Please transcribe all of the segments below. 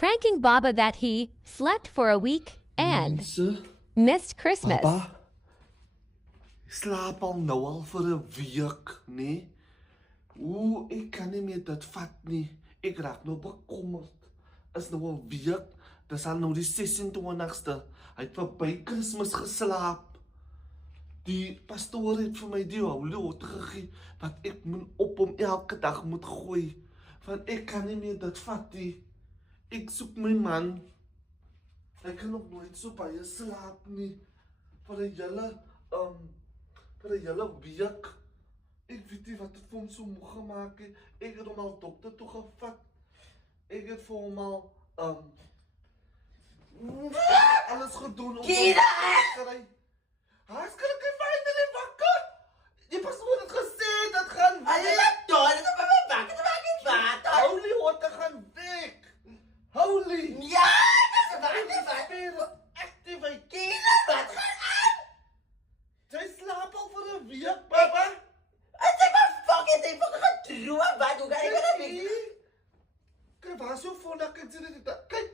pranking Baba that he slept for a week and missed Christmas. Baba, ik slaap al nou al vir 'n week, nee. Ek kan nie meer dit vat nie. Ek raak nou bekommerd. Is nou 'n week, dis al nou die 26ste. Hy het verby Kersfees geslaap. Die pastoor het vir my die hout gegee, wat ek moet op hom elke dag moet gooi. Want ek kan nie meer dit vat nie. Ek soek my man. Hy kan nog nooit so baie slaap nie. Vir 'n hele week. Ek weet nie wat het vir hom so moeg gemaak het. Ek het hom al dokter toe gevat. Ek het vir hom al alles gedoen om Kira! Hij is gelukkig fijn dat hij wakker. Die pastoor het gesê dat gaan Hulle weg. laat daar, dit is op my wakker te maak en water. Holy water gaan weg. Holy. Ja, dis wakker. Spirit activate. Kira, wat gaan aan? Sy slaap al vir 'n week, papa. As ek maar fucking jy fucking gedroom, wat doen ek kan nie. Kyk, waar so vol dat ek sê dit. Kyk.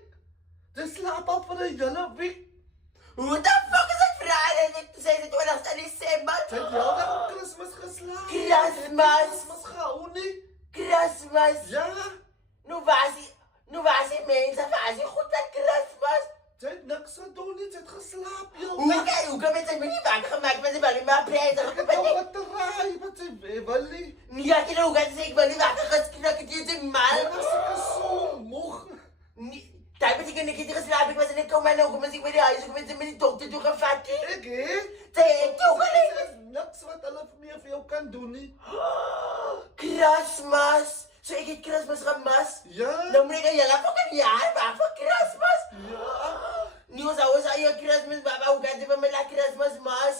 Sy slaap al vir 'n hele week. Hoe the fuck is ek Vrydag net te sê dit 20 Desember? Sy het heel dag op Kersfees geslaap. Kersfees. Kersfees gehou nie. Kersfees. Ja. Nou was die mense was die goed aan Kersfees. Sy het niks gedoen nie, sy het geslaap heel Hoe dag. kan jy my nie wakker gemaak met die balie maar pryse Ek het al wat te raai, wat sy wil nie. Nee, ek het ook gesê ek wil nie wakker geskrik het jy mal. Ek was so moeg. Nee, daai beteken ek het nie geslaap ek was in 'n koma nou kom as ek by die huis kom met die dokter toe gevat het. Ek het. Ek toe Er gery. is niks wat hulle meer vir jou kan doen nie. Kersfees. So ek het Kersfees gemis. Ja. Nou moet ek 'n hele fucking jaar wag vir Kersfees. Ja. Nie ons ouers aan jou Kersfees baba, hoe gaan jy vir my na Kersfees mas?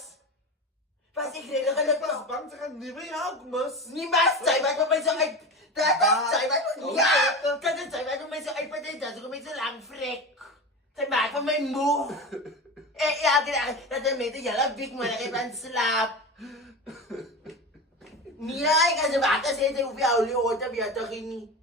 Was ek reg Ek gelukkig? was bang sy gaan nuwe jaar mis. Nie mas, sy wat my so uit. Dat sy wat Oh, ja, dat- dat sy wat my so uitpad, dat sy my so lank vrek. Sy maak van my moe. Ja, dat hy met 'n hele week maar ek van slaap. Nee, ek as jy wakker sê jy hoef jy al nie hoor te weer te gee nie.